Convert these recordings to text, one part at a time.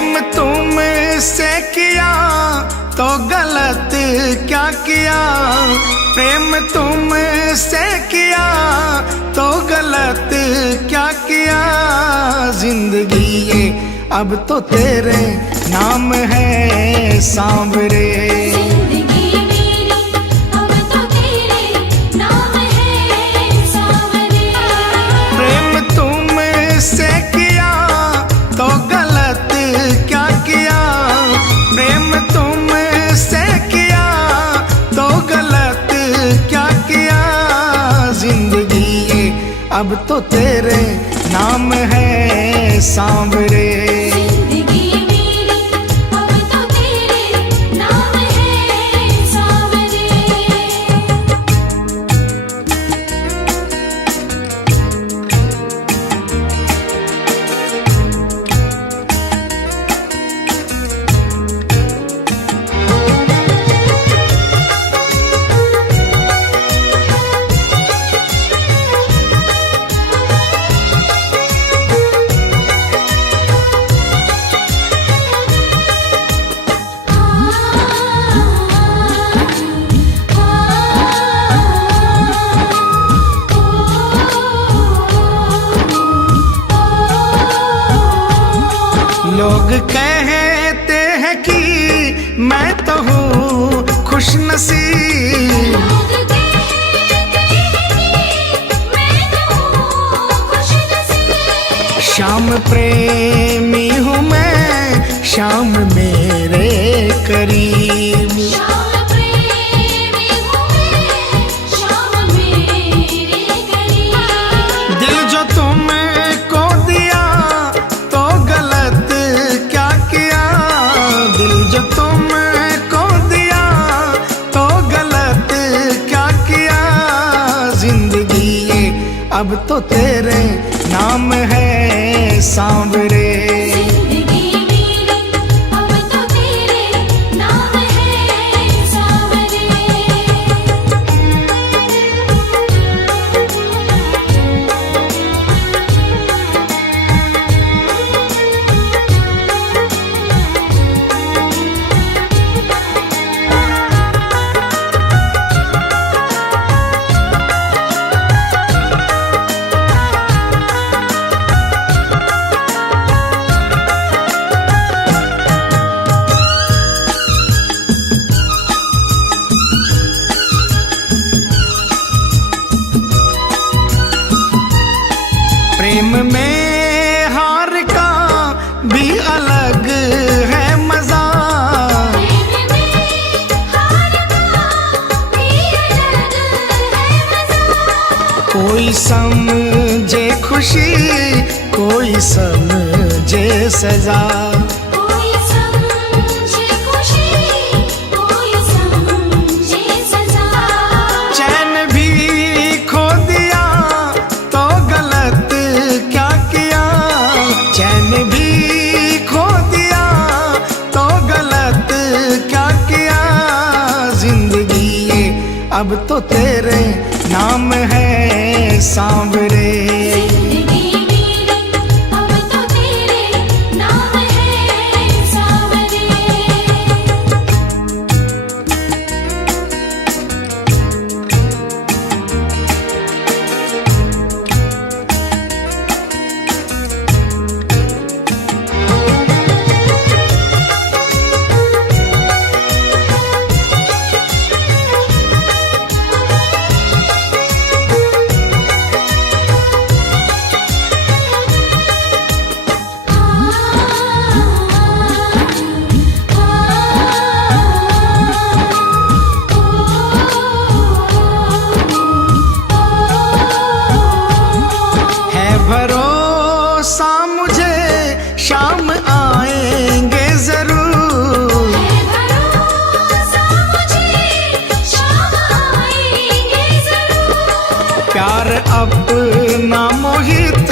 प्रेम तुमसे किया तो गलत क्या किया, प्रेम तुमसे किया तो गलत क्या किया। जिंदगी ये अब तो तेरे नाम है सांवरे, जिंदगी मेरी अब तो तेरे नाम है सांवरे। प्रेम तुमसे किया तो गलत क्या किया, प्रेम तुमसे किया तो गलत क्या किया। जिंदगी ये अब तो तेरे नाम है सांवरे, जिंदगी मेरी अब तो तेरे नाम है सांवरे। लोग कहते हैं कि मैं तो हूँ खुशनसीब, लोग कहते हैं कि मैं तो हूँ खुशनसीब। शाम प्रेमी हूँ मैं, शाम मेरे करीब। शाम प्रेमी हूँ मैं, शाम मेरे करीब। दिल जो तुमको दिया तो गलत क्या किया, दिल जो तुमको दिया तो गलत क्या किया। जिंदगी ये अब तो तेरे नाम है सांवरे, जिंदगी मेरी अब तो तेरे नाम है सांवरे। प्रेम में हार का भी अलग है मजा, प्रेम में हार का भी अलग है मजा। कोई समझे खुशी कोई समझे सजा। कोई समझे खुशी, कोई समझे सजा। चैन भी खो दिया तो गलत क्या किया, चैन भी खो दिया तो गलत क्या किया। जिंदगी ये अब तो तेरे नाम है सांवरे, जिंदगी मेरी अब तो तेरे नाम है सांवरे। है भरोसा मुझे शाम आएंगे जरूर, भरोसा मुझे शाम आएंगे जरूर। प्यार अपना मोहित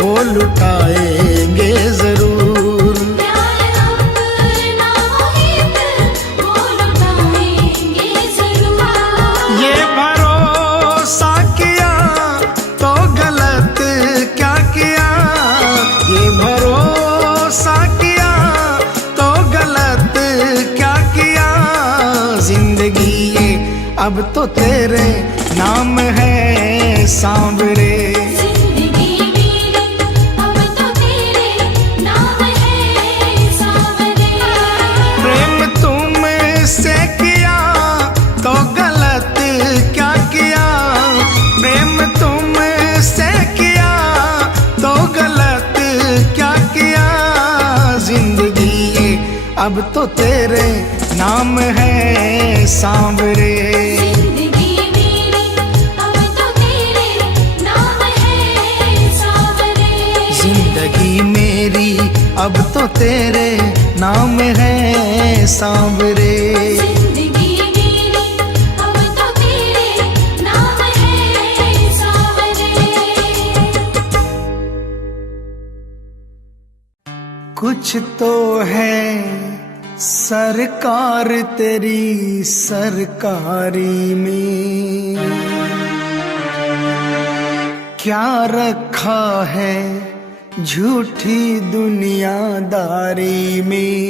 वो लुटाएंगे जरूर। प्यार अपना मोहित वो लुटाएंगे जरूर। ये भरोसा किया तो गलत क्या किया, ये भरोसा किया अब तो तेरे नाम है सांवरे। जिंदगी मेरी अब तो तेरे नाम है सांवरे। प्रेम तुमसे किया तो गलत क्या किया, प्रेम तुमसे किया तो गलत क्या किया। जिंदगी ये अब तो तेरे नाम है सांवरे। जिंदगी मेरी अब तो तेरे नाम है सांवरे। जिंदगी मेरी अब तो तेरे नाम है सांवरे। जिंदगी मेरी अब तो तेरे नाम है सांवरे। कुछ तो है सरकार तेरी सरकारी में, क्या रखा है झूठी दुनियादारी में।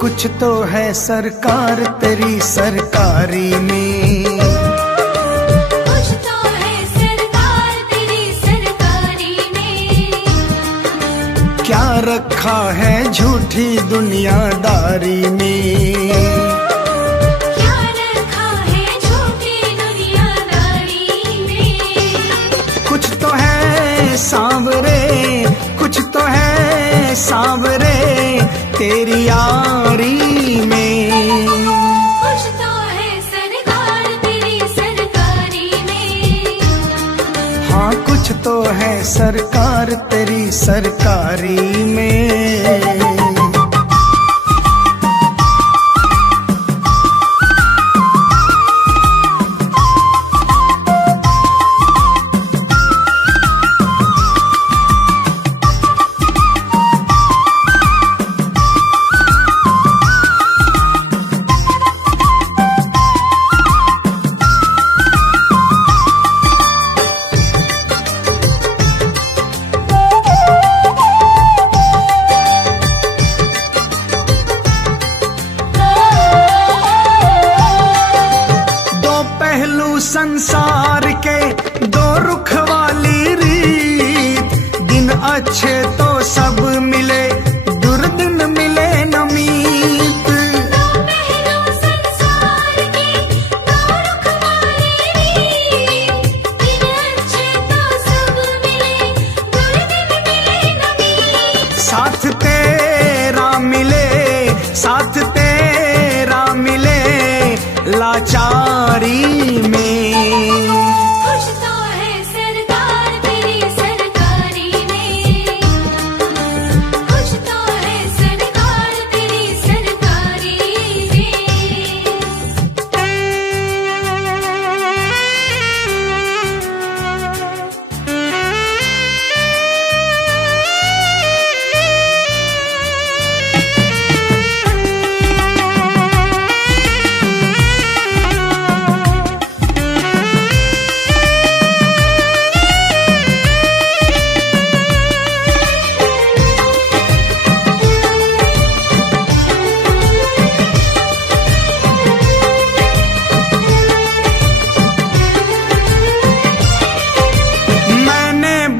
कुछ तो है सरकार तेरी सरकारी में, कुछ तो है सरकार तेरी सरकारी में। क्या रखा है झूठी दुनियादारी में। क्या रखा है झूठी दुनियादारी में। कुछ तो है सांवरे, कुछ तो है सांवरे तेरी यारी में। कुछ तो है सरकार तेरी सरकारी में। हाँ कुछ तो है सरकार तेरी सरकारी में। संसार के दो रुख वाली रीत, दिन अच्छे तो सब मिले दुर्दिन मिले न मीत। दो पहलू संसार के दो रुख वाली रीत, दिन अच्छे तो सब मिले दुर्दिन मिले न मीत। साथ तेरा मिले, साथ तेरा मिले लाचारी में। कुछ तो है सरकार तेरी सरकारी में। कुछ तो है सरकार तेरी सरकारी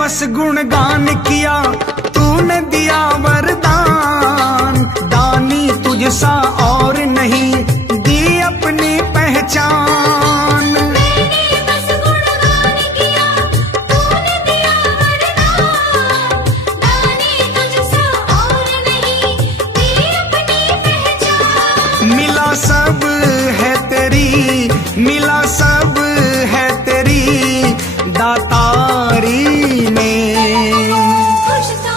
बस गुणगान किया तूने दिया वरदान, दानी तुझसा और नहीं दी अपनी पहचान। मैंने बस गुणगान किया तूने दिया वरदान, दानी तुझसा और नहीं दी अपनी पहचान। मिला सब है तेरी, मिला सब है तेरी दातारी में। कुछ तो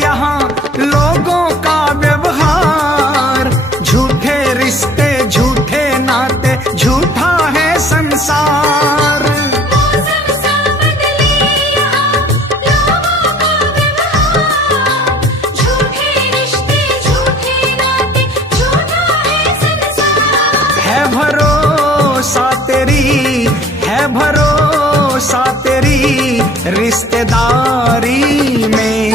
यहाँ लोगों का व्यवहार, झूठे रिश्ते झूठे नाते, झूठा है संसार। मौसम सा बदले यहाँ लोगों का व्यवहार, झूठे रिश्ते झूठे नाते, झूठा है संसार। है भरोसा तेरी, है भरोसा तेरी रिश्तेदारी में।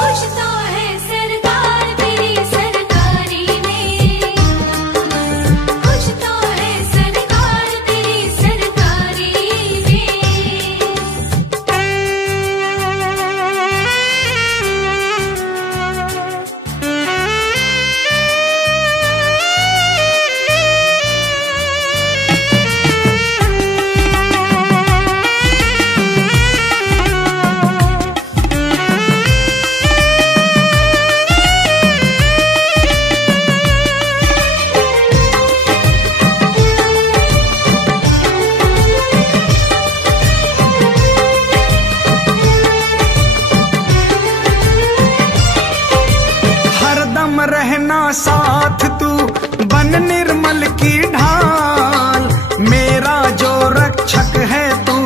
कुछ तो है सरकार तेरी सरकारी में, कुछ तो है सरकार तेरी सरकारी हरदम रहना साथ तू, बन निर्मल की ढाल। मेरा जो रक्षक है तू,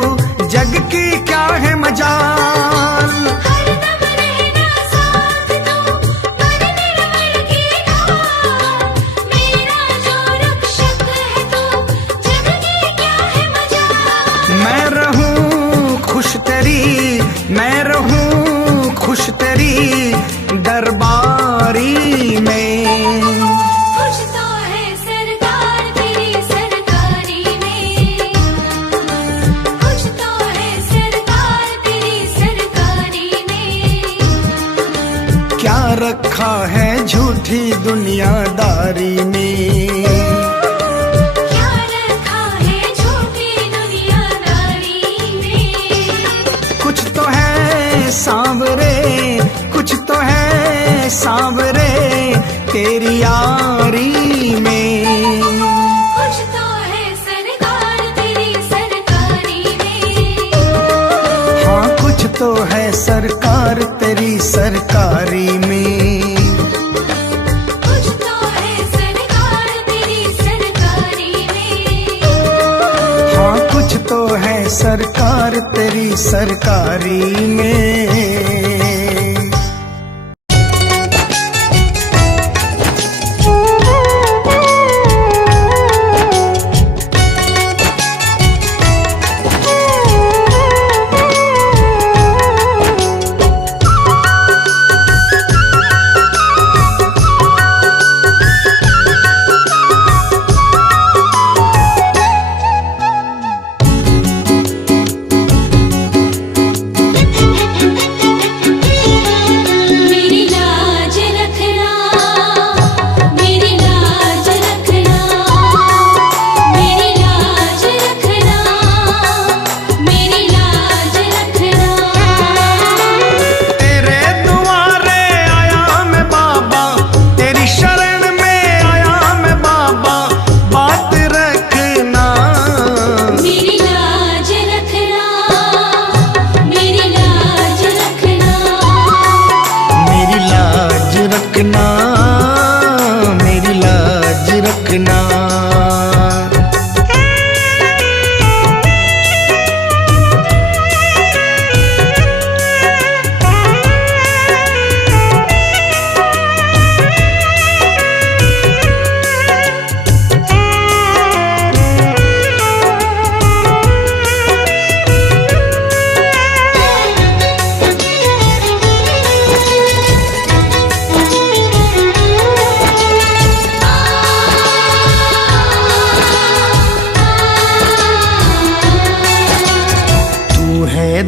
जग की क्या है मजाल। हरदम रहना साथ तू, बन निर्मल की ढाल। मेरा जो रक्षक है तू, जग की क्या है मजाल। मैं रहूं खुश तेरी, मैं रहूं खुश तेरी दरबारी में। कुछ तो है सरकार तेरी सरकारी में, कुछ तो है सरकार तेरी सरकारी में। क्या रखा है झूठी दुनियादारी में। क्या रखा है झूठी दुनियादारी में। कुछ तो है सांवरे, कुछ तो है सांवरे तेरी यारी में। कुछ तो है सरकार तेरी सरकारी में, हाँ कुछ तो है सरकार तेरी सरकारी में। कुछ तो है सरकार तेरी सरकारी में। हाँ कुछ तो है सरकार तेरी सरकारी में।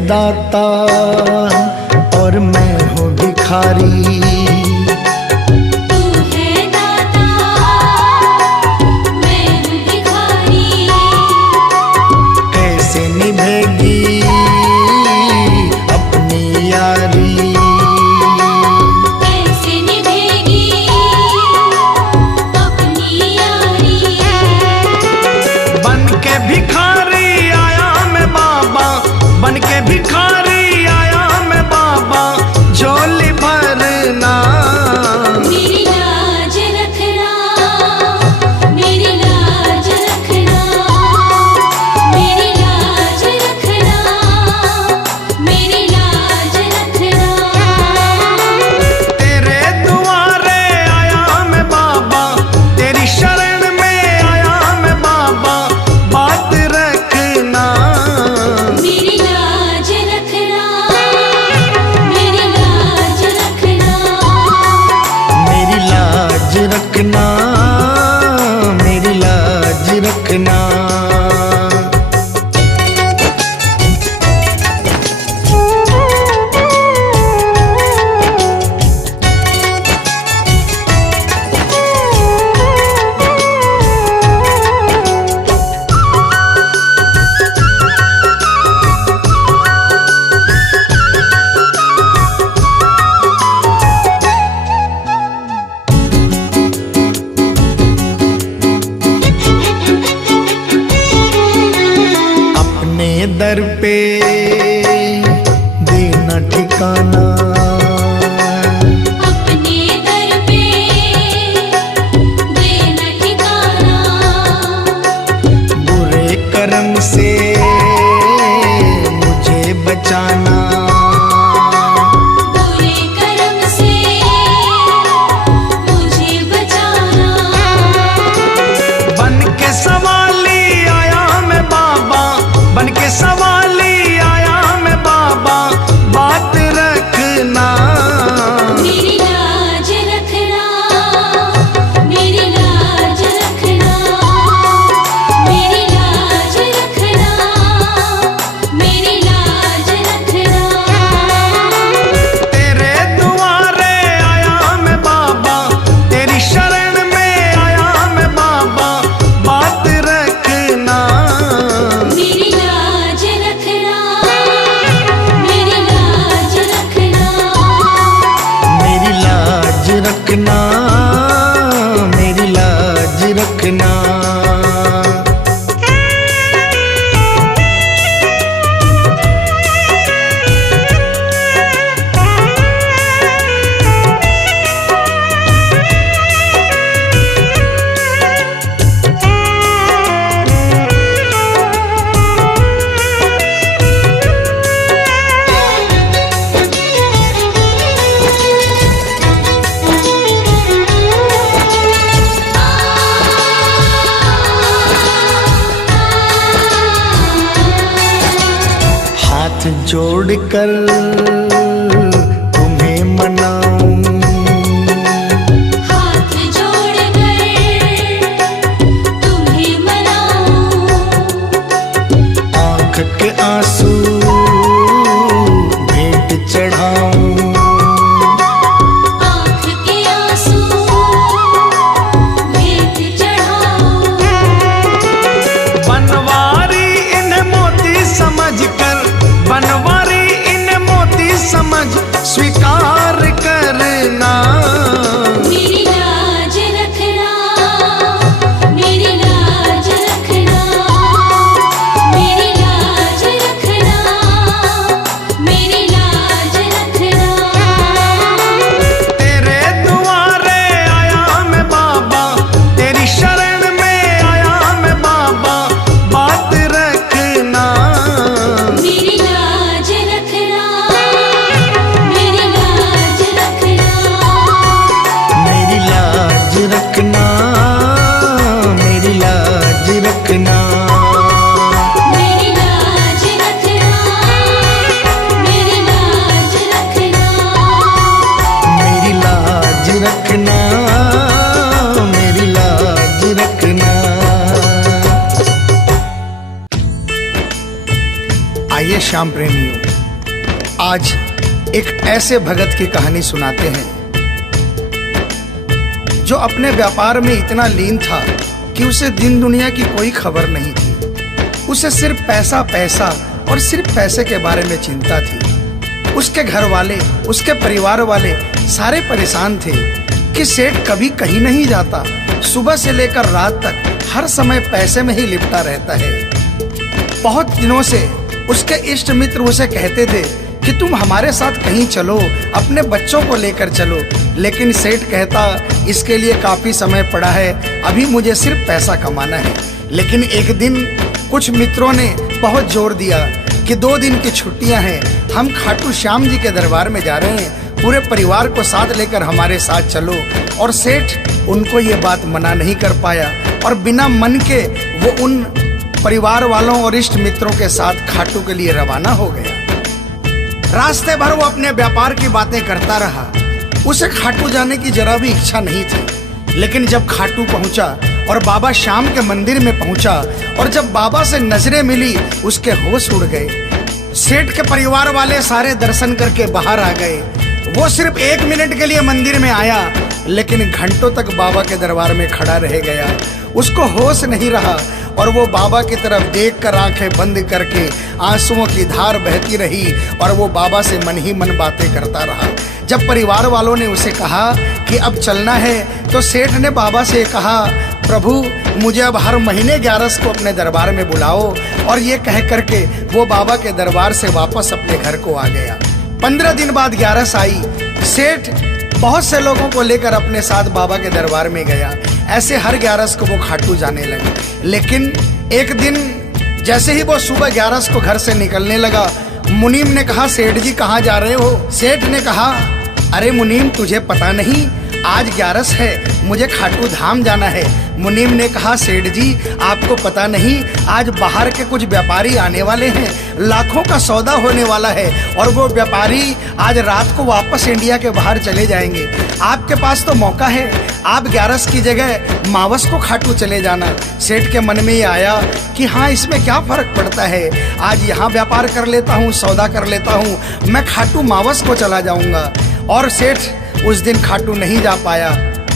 दाता और मैं हूँ भिखारी। तू है दाता, मैं हूँ भिखारी। कैसे निभेगी अपनी यारी, कैसे निभेगी अपनी यारी। बन के भिखारी आया मैं बाबा, बन के भिखारी आया मैं बाबा, झोली जोड़कर तुम्हें मनाऊं, हाथ जोड़कर तुम्हें मनाऊं, आँख के आंसू भेंट चढ़ाऊं, आँख के आंसू भेंट चढ़ाऊं। बनवारी इन्हें मोती समझकर, बनवारी इन्हें मोती समझ स्वीकार करना। मेरी लाज रखना, मेरी लाज रखना, मेरी लाज रखना, मेरी लाज रखना। तेरे दुआरे आया मैं बाबा, तेरी शरण में आया मैं बाबा, बात रखना। मेरी लाज रखना, मेरी लाज रखना, मेरी लाज रखना, मेरी लाज रखना, मेरी लाज रखना, मेरी लाज रखना। मेरी लाज रखना, मेरी लाज रखना। आइए श्याम प्रेमियों, आज एक ऐसे भगत की कहानी सुनाते हैं जो अपने व्यापार में इतना लीन था कि उसे दिन दुनिया की कोई खबर नहीं थी। उसे सिर्फ पैसा पैसा और सिर्फ पैसे के बारे में चिंता थी। उसके घर वाले, उसके परिवार वाले सारे परेशान थे कि सेठ कभी कहीं नहीं जाता, सुबह से लेकर रात तक हर समय पैसे में ही लिपटा रहता है। बहुत दिनों से उसके इष्ट मित्र उसे कहते थे कि तुम हमारे साथ कहीं चलो, अपने बच्चों को लेकर चलो, लेकिन सेठ कहता इसके लिए काफी समय पड़ा है, अभी मुझे सिर्फ पैसा कमाना है। लेकिन एक दिन कुछ मित्रों ने बहुत जोर दिया कि 2 दिन की छुट्टियां हैं, हम खाटू श्याम जी के दरबार में जा रहे हैं, पूरे परिवार को साथ लेकर हमारे साथ चलो। और सेठ उनको ये बात मना नहीं कर पाया और बिना मन के वो उन परिवार वालों और इष्ट मित्रों के साथ खाटू के लिए रवाना हो गया। रास्ते भर वो अपने व्यापार की बातें करता रहा। उसे खाटू जाने की जरा भी इच्छा नहीं थी। लेकिन जब खाटू पहुंचा और बाबा श्याम के मंदिर में पहुंचा और जब बाबा से नजरें मिली, उसके होश उड़ गए। सेठ के परिवार वाले सारे दर्शन करके बाहर आ गए। वो सिर्फ 1 मिनट के लिए मंदिर में आया, लेकिन घंटों तक बाबा के दरबार में खड़ा रह गया। उसको होश नहीं रहा और वो बाबा की तरफ देखकर आंखें बंद करके आंसुओं की धार बहती रही और वो बाबा से मन ही मन बातें करता रहा। जब परिवार वालों ने उसे कहा कि अब चलना है, तो सेठ ने बाबा से कहा, प्रभु मुझे अब हर महीने 11 को अपने दरबार में बुलाओ। और ये कह करके वो बाबा के दरबार से वापस अपने घर को आ गया। 15 दिन बाद 11 आई। सेठ बहुत से लोगों को लेकर अपने साथ बाबा के दरबार में गया। ऐसे हर 11 को वो खाटू जाने लगे। लेकिन एक दिन जैसे ही वो सुबह 11 को घर से निकलने लगा, मुनीम ने कहा, सेठ जी कहाँ जा रहे हो? सेठ ने कहा, अरे मुनीम तुझे पता नहीं, आज 11 है, मुझे खाटू धाम जाना है। मुनीम ने कहा, सेठ जी आपको पता नहीं, आज बाहर के कुछ व्यापारी आने वाले हैं, लाखों का सौदा होने वाला है और वो व्यापारी आज रात को वापस इंडिया के बाहर चले जाएंगे। आपके पास तो मौका है, आप 11 की जगह मावस को खाटू चले जाना। सेठ के मन में ये आया कि हाँ, इसमें क्या फर्क पड़ता है, आज यहाँ व्यापार कर लेता हूँ, सौदा कर लेता हूँ, मैं खाटू मावस को चला जाऊँगा। और सेठ उस दिन खाटू नहीं जा पाया।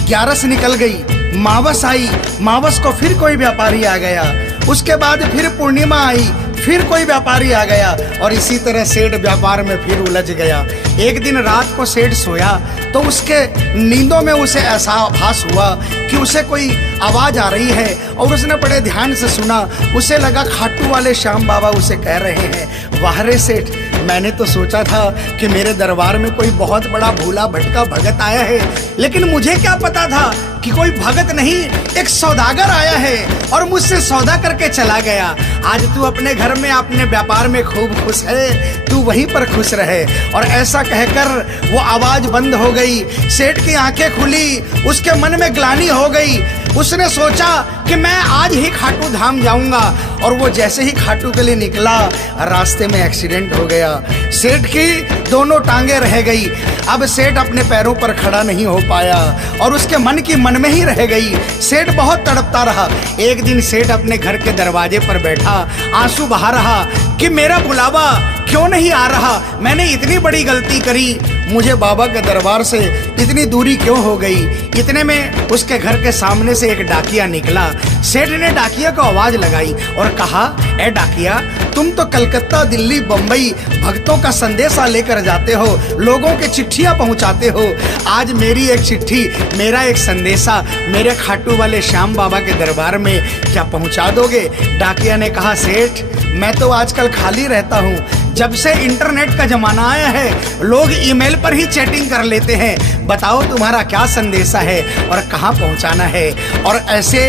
11 निकल गई, मावस आई, मावस को फिर कोई व्यापारी आ गया। उसके बाद फिर पूर्णिमा आई, फिर कोई व्यापारी आ गया और इसी तरह सेठ व्यापार में फिर उलझ गया। एक दिन रात को सेठ सोया तो उसके नींदों में उसे ऐसा आभास हुआ कि उसे कोई आवाज आ रही है और उसने बड़े ध्यान से सुना। उसे लगा खाटू वाले श्याम बाबा उसे कह रहे हैं, वाह रे सेठ, मैंने तो सोचा था कि मेरे दरबार में कोई बहुत बड़ा भूला भटका भगत आया है, लेकिन मुझे क्या पता था कि कोई भगत नहीं, एक सौदागर आया है और मुझसे सौदा करके चला गया। आज तू अपने घर में, अपने व्यापार में खूब खुश है, तू वहीं पर खुश रहे। और ऐसा कहकर वो आवाज बंद हो गई। सेठ की आंखें खुली, उसके मन में ग्लानि हो गई। उसने सोचा कि मैं आज ही खाटू धाम जाऊंगा, और वो जैसे ही खाटू के लिए निकला, रास्ते में एक्सीडेंट हो गया। सेठ की दोनों टांगे रह गई। अब सेठ अपने पैरों पर खड़ा नहीं हो पाया और उसके मन की मन में ही रह गई। सेठ बहुत तड़पता रहा। एक दिन सेठ अपने घर के दरवाजे पर बैठा, आंसू बहा रहा कि मेरा बुलावा क्यों नहीं आ रहा, मैंने इतनी बड़ी गलती करी, मुझे बाबा के दरबार से इतनी दूरी क्यों हो गई। इतने में उसके घर के सामने से एक डाकिया निकला। सेठ ने डाकिया को आवाज लगाई और कहा, ए डाकिया, तुम तो कलकत्ता, दिल्ली, बम्बई भक्तों का संदेशा लेकर जाते हो, लोगों के चिट्ठियां पहुंचाते हो। आज मेरी एक चिट्ठी, मेरा एक संदेशा मेरे खाटू वाले श्याम बाबा के दरबार में क्या पहुंचा दोगे? डाकिया ने कहा, सेठ, मैं तो आजकल खाली रहता हूँ। जब से इंटरनेट का जमाना आया है, लोग ईमेल पर ही चैटिंग कर लेते हैं। बताओ तुम्हारा क्या संदेशा है और कहाँ पहुँचाना है? और ऐसे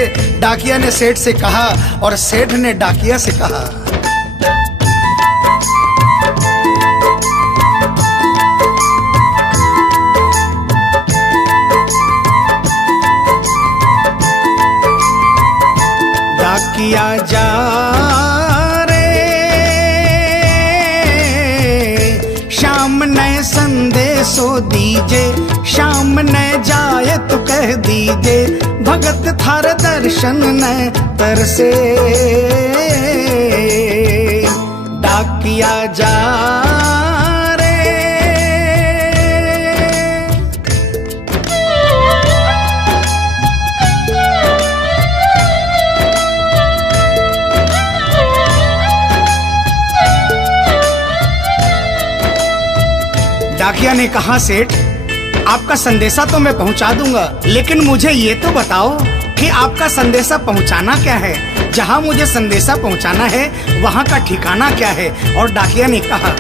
डाकिया ने सेठ से कहा और सेठ ने डाकिया से कहा। डाकिया जा संदेशो दीजे, शाम न जाए तो कह दीजे, भगत थार दर्शन न तरसे। डाकिया जा रे। डाकिया ने कहा, सेठ, आपका संदेशा तो मैं पहुंचा दूंगा, लेकिन मुझे ये तो बताओ कि आपका संदेशा पहुंचाना क्या है? जहां मुझे संदेशा पहुंचाना है वहां का ठिकाना क्या है? और डाकिया ने कहा,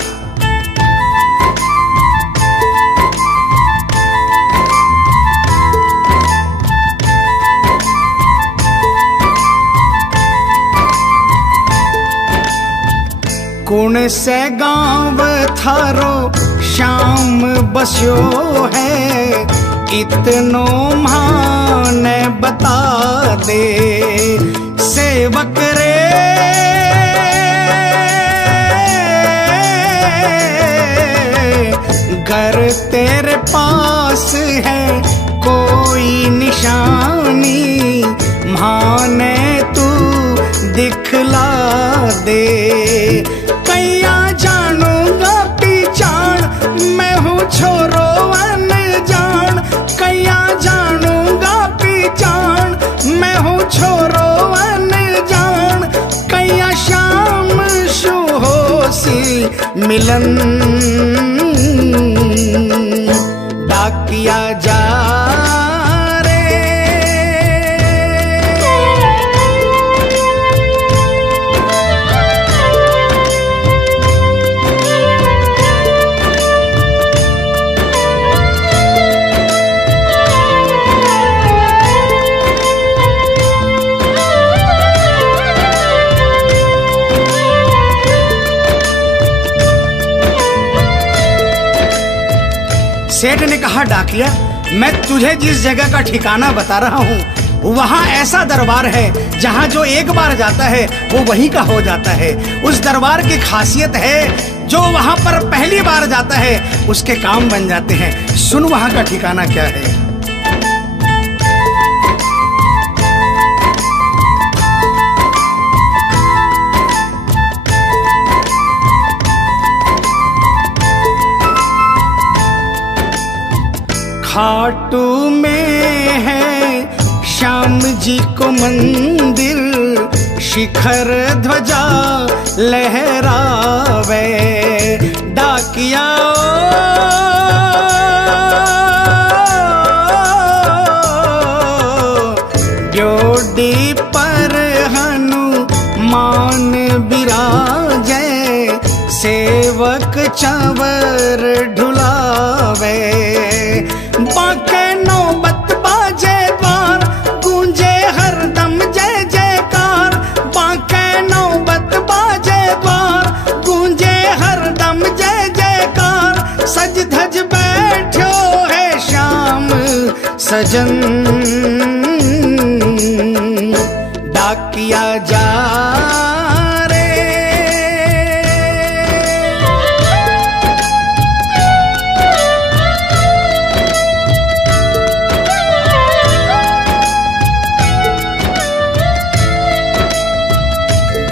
कौन से गांव थारो श्याम बस्यो है, इतनो मान बता दे। सेवक रे घर तेरे पास है कोई निशानी, माने तू दिखला दे। कैया जानूंगा पहचान, मैं हूँ छोरो अनजान। कैया जानूंगा पहचान, मैं हूँ छोरो अनजान। कैया शाम शु होसी मिलन, डाकिया जा सेठ ने कहा, डाकिया, मैं तुझे जिस जगह का ठिकाना बता रहा हूँ वहाँ ऐसा दरबार है जहाँ जो एक बार जाता है वो वहीं का हो जाता है। उस दरबार की खासियत है, जो वहाँ पर पहली बार जाता है उसके काम बन जाते हैं। सुन वहाँ का ठिकाना क्या है। खाटू में है श्याम जी को मंदिर, शिखर ध्वजा लहरावे। डाकिया ड्योडी पर हनुमान बिराजे, सेवक चंवर ढुलावे। बाके नौबत बाजे द्वार, गूंजे हरदम जय जयकार। बाके नौबत बाजे द्वार, गूंजे हरदम जय जयकार। सज धज बैठो है श्याम सजन, डाकिया जा रे।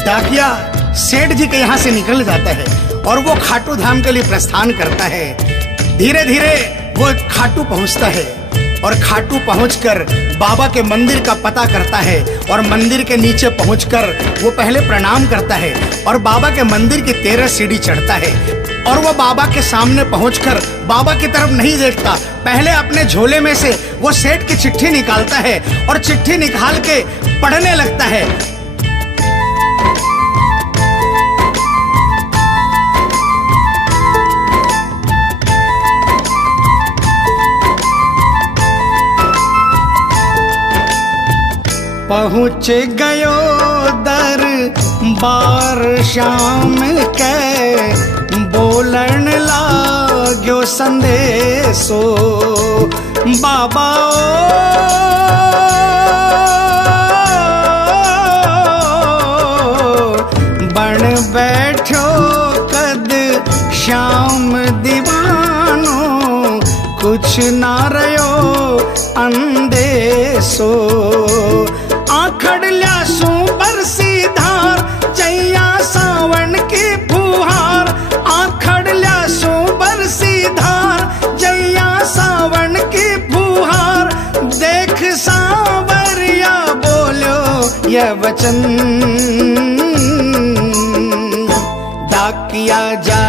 डाकिया सेठ जी के यहाँ से निकल जाता है और वो खाटू धाम के लिए प्रस्थान करता है। धीरे धीरे वो खाटू पहुँचता है और खाटू पहुंचकर बाबा के मंदिर का पता करता है और मंदिर के नीचे पहुंचकर वो पहले प्रणाम करता है और बाबा के मंदिर की 13 सीढ़ी चढ़ता है और वो बाबा के सामने पहुंचकर बाबा की तरफ नहीं देखता, पहले अपने झोले में से वो सेठ की चिट्ठी निकालता है और चिट्ठी निकाल के पढ़ने लगता है। पहुँच गयो दरबार श्याम के, बोलन लाग्यो संदेशो बाबा बन बैठो कद श्याम दीवानो, कुछ ना रयो अंदेशो। आखड़ ल्यासू बरसी धार जैया सावन की फुहार, आखड़ ल्यासू बरसी धार जैया सावन की फुहार। देख सांवरिया बोलो यह वचन, डाकिया जा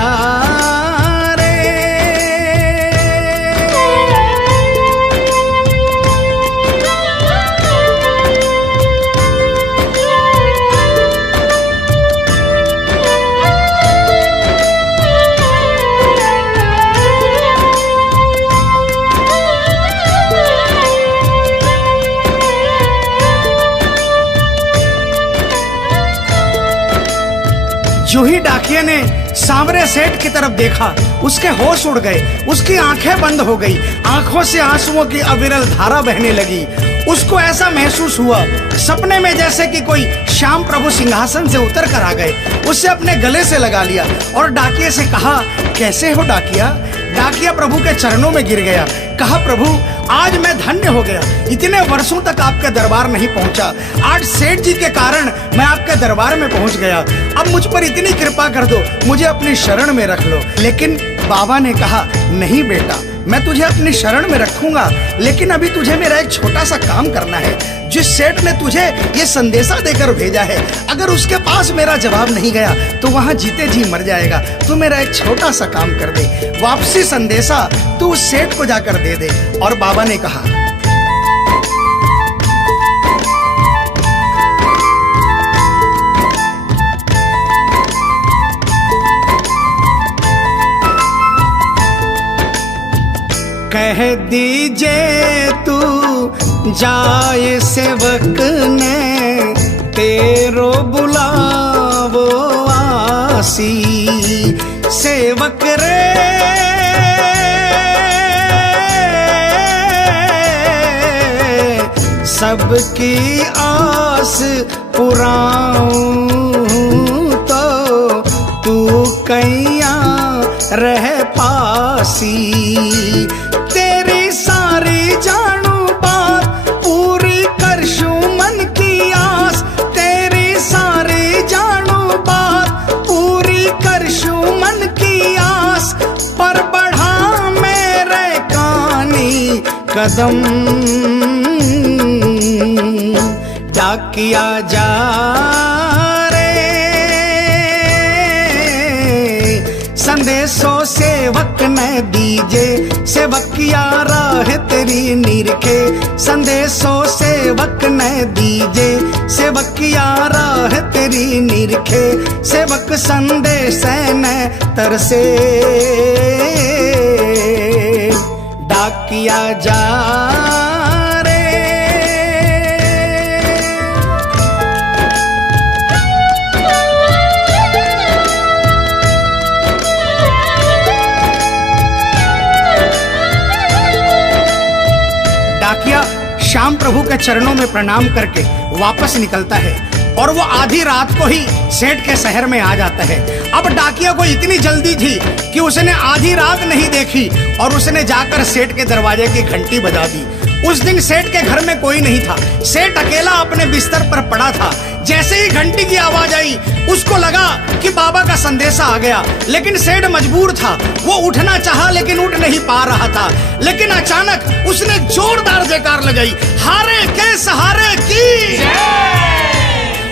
जो ही डाकिया ने सांवरे सेठ की तरफ देखा उसके होश उड़ गए, उसकी आंखें बंद हो गई, आंखों से आंसुओं की अविरल धारा बहने लगी। उसको ऐसा महसूस हुआ सपने में जैसे कि कोई श्याम प्रभु सिंहासन से उतर कर आ गए। उसे अपने गले से लगा लिया और डाकिया से कहा, कैसे हो डाकिया? डाकिया प्रभु के चरणों में गिर गया, कहा, प्रभु आज मैं धन्य हो गया, इतने वर्षों तक आपके दरबार नहीं पहुंचा, आज सेठ जी के कारण मैं आपके दरबार में पहुंच गया। अब मुझ पर इतनी कृपा कर दो, मुझे अपनी शरण में रख लो। लेकिन बाबा ने कहा, नहीं बेटा, मैं तुझे अपनी शरण में रखूंगा, लेकिन अभी तुझे मेरा एक छोटा सा काम करना है। जिस सेठ ने तुझे ये संदेशा देकर भेजा है, अगर उसके पास मेरा जवाब नहीं गया तो वहां जीते जी मर जाएगा। तू मेरा एक छोटा सा काम कर दे, वापसी संदेशा तू उस सेठ को जाकर दे दे। और बाबा ने कहा, कह दीजिए तू जाए सेवक ने, तेरो बुलावो आसी। सेवक रे सबकी आस पुराऊं तो तू कैया रह पासी। तेरी सारी जानू बात पूरी करशू मन की आस, तेरी सारी जानू बात पूरी करशू मन की आस। पर बढ़ा मेरे कानी कदम, डाकिया जा संदेशो सेवक न दीजे, सेवकिया राह तेरी निरखे। संदेशो सेवक न दीजे, सेवकिया राह तेरी निरखे। सेवक संदेश न तरसे, डाकिया जा श्याम प्रभु के चरणों में प्रणाम करके वापस निकलता है और वो आधी रात को ही सेठ के शहर में आ जाता है। अब डाकिया को इतनी जल्दी थी कि उसने आधी रात नहीं देखी और उसने जाकर सेठ के दरवाजे की घंटी बजा दी। उस दिन सेठ के घर में कोई नहीं था, सेठ अकेला अपने बिस्तर पर पड़ा था। जैसे ही घंटी की आवाज आई उसको लगा कि बाबा का संदेशा आ गया, लेकिन सेठ मजबूर था। वो उठना चाहा लेकिन उठ नहीं पा रहा था। लेकिन अचानक उसने जोरदार जयकार लगाई, हारे के सहारे की।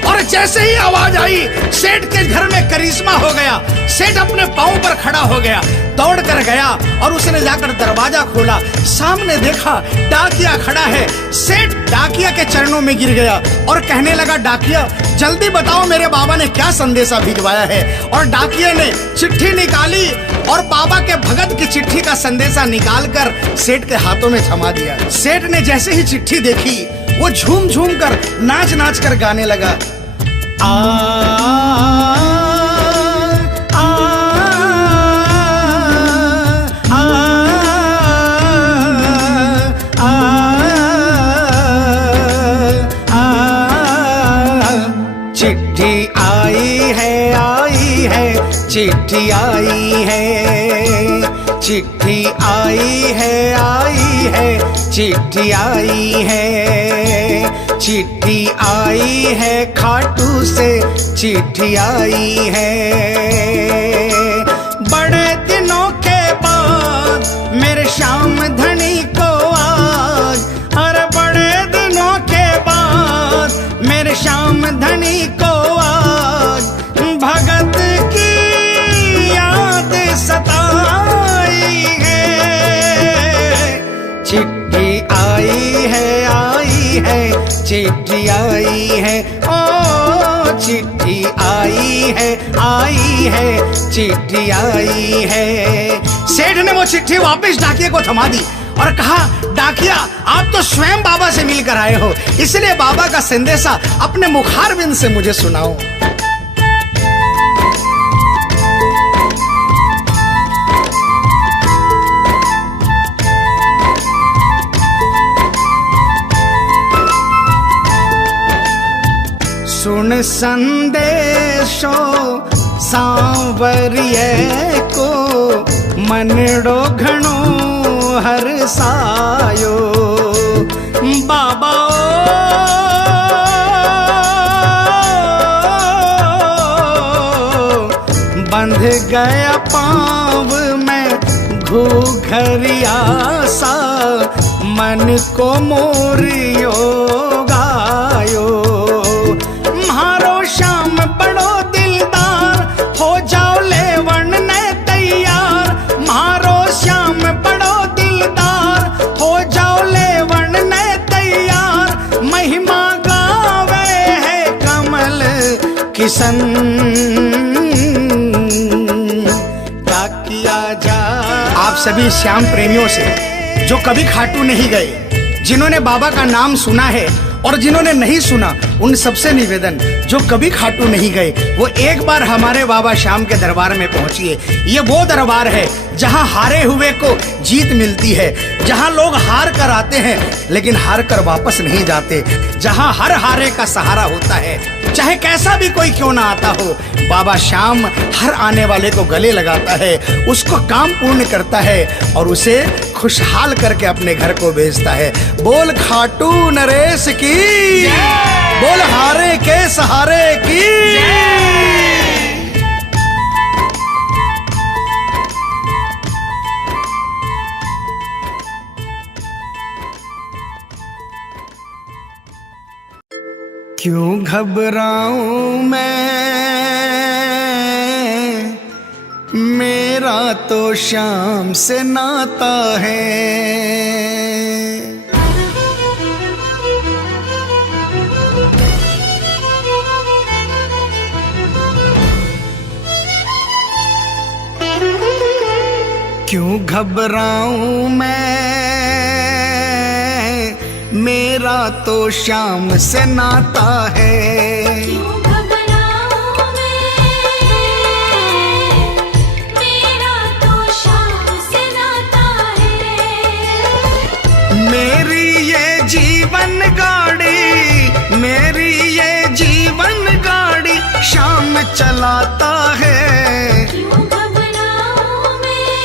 और जैसे ही आवाज आई सेठ के घर में करिश्मा हो गया। सेठ अपने पांव पर खड़ा हो गया, दौड़ कर गया और उसने जाकर दरवाजा खोला। सामने देखा डाकिया खड़ा है। सेठ डाकिया के चरणों में गिर गया और कहने लगा, डाकिया जल्दी बताओ मेरे बाबा ने क्या संदेशा भिजवाया है। और डाकिया ने चिट्ठी निकाली और बाबा के भगत की चिट्ठी का संदेशा निकालकर सेठ के हाथों में थमा दिया। सेठ ने जैसे ही चिट्ठी देखी वो झूम झूम कर नाच नाच कर गाने लगा, आ, आ, आ, आ, चिट्ठी आई है, चिट्ठी आई है, चिट्ठी आई है, चिट्ठी आई है, चिट्ठी आई है, खाटू से चिट्ठी आई है। बड़े दिनों के बाद मेरे श्याम धनी को आज, अरे बड़े दिनों के बाद मेरे श्याम धनी को आज भगत की याद सताई है। चिट्ठी आई है, चिट्ठी आई है, ओ चिट्ठी आई है, चिट्ठी आई है। सेठ ने वो चिट्ठी वापस डाकिया को थमा दी और कहा, डाकिया आप तो स्वयं बाबा से मिलकर आए हो, इसलिए बाबा का संदेशा अपने मुखारबिंद से मुझे सुनाओ। सुन संदेशो सांवरिये को, मनड़ो घणो हरसायो। बाबा बंध गया पाँव में घूघरिया सा, मन को मोरियो गायो। श्याम बड़ो दिलदार हो जाओ लेवन ने तैयार, मारो श्याम बड़ो दिलदार हो जाओ लेवन ने तैयार। महिमा गावे है कमल किशन, क्या किया जा। आप सभी श्याम प्रेमियों से जो कभी खाटू नहीं गए, जिन्होंने बाबा का नाम सुना है और जिन्होंने नहीं सुना, उन सबसे निवेदन, जो कभी खाटू नहीं गए वो एक बार हमारे बाबा श्याम के दरबार में पहुंचिए। ये वो दरबार है जहां हारे हुए को जीत मिलती है, जहां लोग हार कर आते हैं लेकिन हार कर वापस नहीं जाते, जहां हर हारे का सहारा होता है। चाहे कैसा भी कोई क्यों ना आता हो, बाबा श्याम हर आने वाले को गले लगाता है, उसको काम पूर्ण करता है और उसे खुशहाल करके अपने घर को भेजता है। बोल खाटू नरेश की, बोल हारे के सहारे की। क्यों घबराऊं मैं, मेरा तो श्याम से नाता है। क्यों घबराऊं मैं, मेरा तो श्याम से नाता है। क्यों घबराऊं मैं, मेरा तो श्याम से नाता है। मेरी ये जीवन गाड़ी, मेरी ये जीवन गाड़ी शाम चलाता है। क्यों घबराऊं मैं,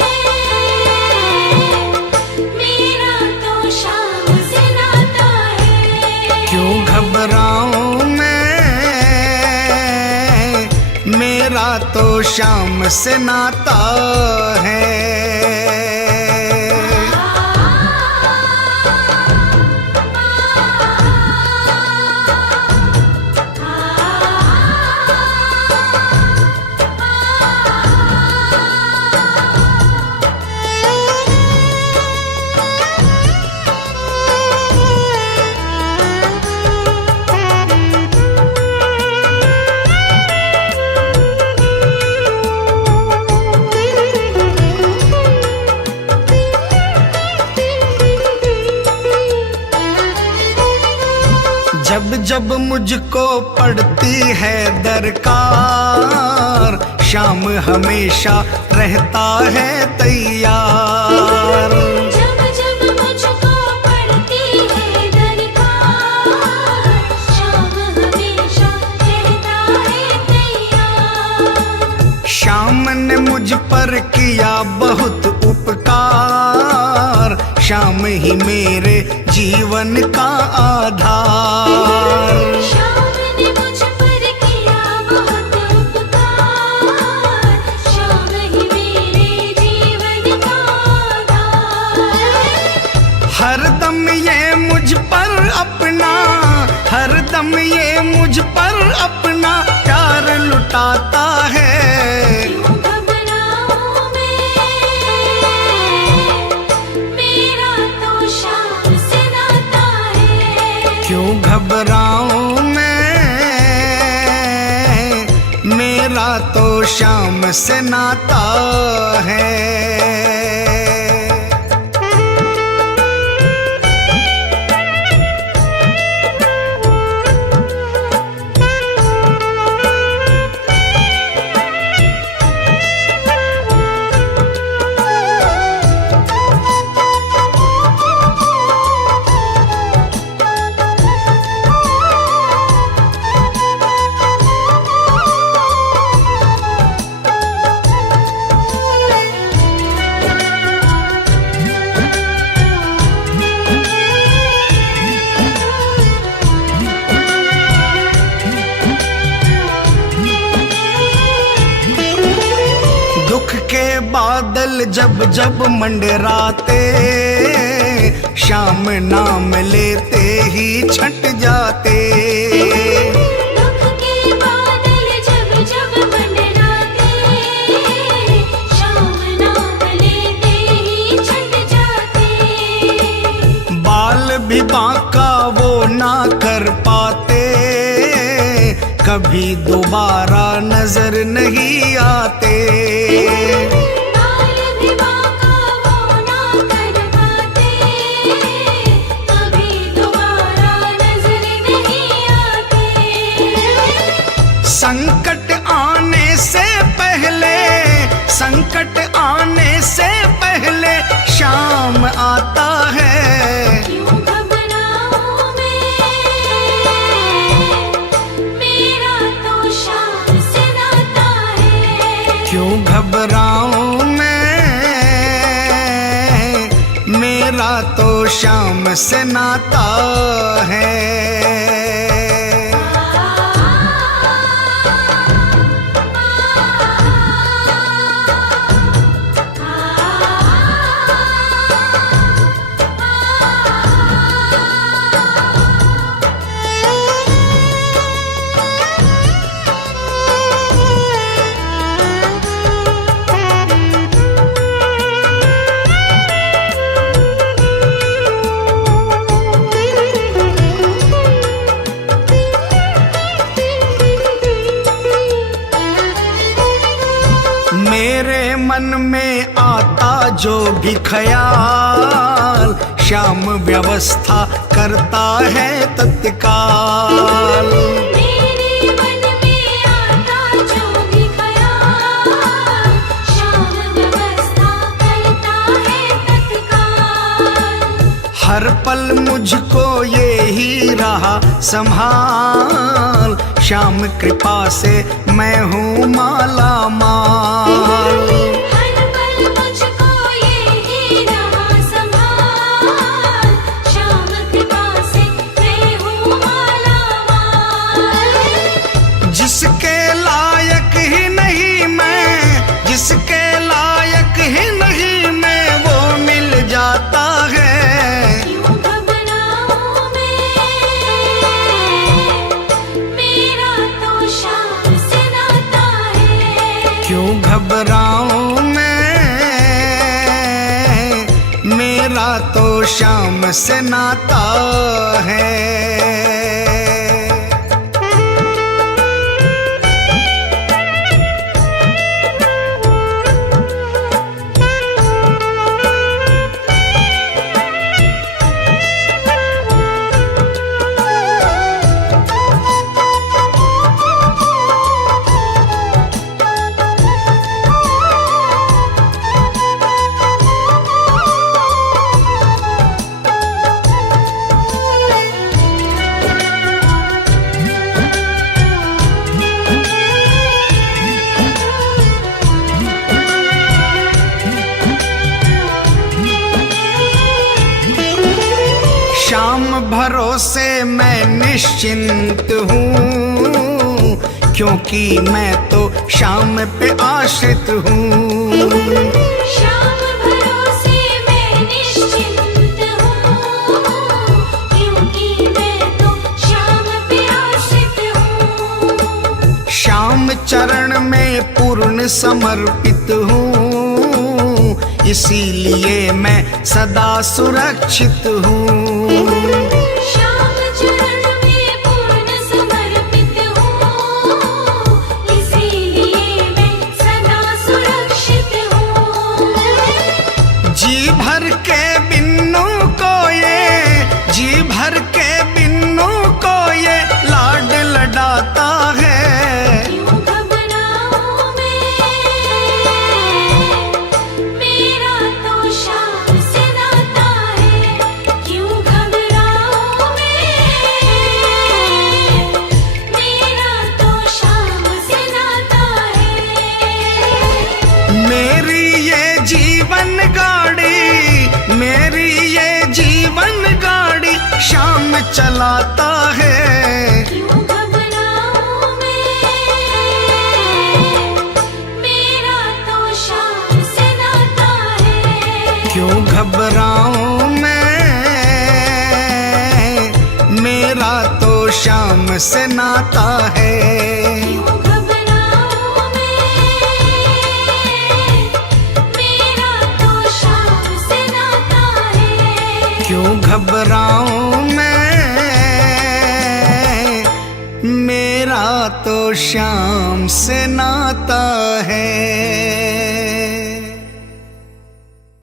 मेरा तो शाम से नाता है। क्यों घबराऊं मैं, मेरा तो शाम से नाता है। जब जब मुझको पड़ती है दरकार, शाम हमेशा रहता है तैयार। जब जब मुझको पड़ती है दरकार, शाम हमेशा रहता है तैयार। शाम ने मुझ पर किया बहुत उपकार, शाम ही मेरे जीवन का आधार। शाम ने मुझ पर किया बहुत उपकार, शाम ही मेरे जीवन का आधार। हरदम ये मुझ पर अपना, हरदम ये मुझ पर अपना प्यार लुटाता है। क्यों घबराऊं मैं, मेरा तो शाम से नाता है। क्यों घबराऊं मैं, मेरा तो शाम से नाता है। दुख के बादल जब जब मंडराते, शाम नाम लेते ही छट जाते। दुख के बादल जब जब मंडराते, शाम नाम लेते ही छट जाते। बाल भी बांका वो ना कर पाते, कभी दोबारा नजर नहीं आते। बाल भी बांका वो ना कर पाते, कभी दोबारा नजर नहीं आते। संकट आने से पहले, संकट आने से पहले शाम आता है। क्यों घबराऊं मैं, मेरा तो शाम से नाता है। क्यों घबराऊं मैं, मेरा तो शाम से नाता है। मेरे मन में आता जो भी ख्याल, शाम व्यवस्था करता है तत्काल। मेरे मन में आता जो भी ख्याल, शाम व्यवस्था करता है तत्काल। हर पल मुझको ये ही रहा संभाल, श्याम कृपा से मैं हूँ माला माल। हर पल मुझको ये ही रहा संभाल, श्याम कृपा से मैं हूँ माला माल। जिसके लायक ही नहीं मैं, जिसके लायक ही नहीं मैं, वो मिल जाता है। क्यों घबराऊं मैं, मेरा तो शाम से नाता है। क्यों घबराऊं मैं, मेरा तो शाम से नाता है। शाम भरोसे मैं निश्चिंत हूँ, क्योंकि मैं तो शाम पे आश्रित हूँ। शाम भरोसे मैं निश्चिंत हूँ, क्योंकि मैं तो शाम पे आश्रित हूँ। श्याम चरण में पूर्ण समर्पित हूँ, इसीलिए मैं सदा सुरक्षित हूँ। श्याम चरण में पूर्ण समर्पित हूँ, इसीलिए मैं सदा सुरक्षित हूँ। जी भर के बिन्नू को ये, जी भर के बिन्नू को ये लाड लडाता है। क्यों घबराऊं मैं, मेरा तो शाम से नाता है। क्यों घबराऊं मैं, मेरा तो शाम से नाता है। मेरी ये जीवन गाड़ी, मेरी ये जीवन गाड़ी श्याम चलाता है। क्यों घबराऊं मैं, मेरा तो शाम से नाता है। क्यों घबराऊं मैं, मेरा तो श्याम से नाता है। क्यों घबराऊं मैं, मेरा तो शाम से नाता है। क्यों घबराऊं मैं, मेरा तो श्याम से नाता है।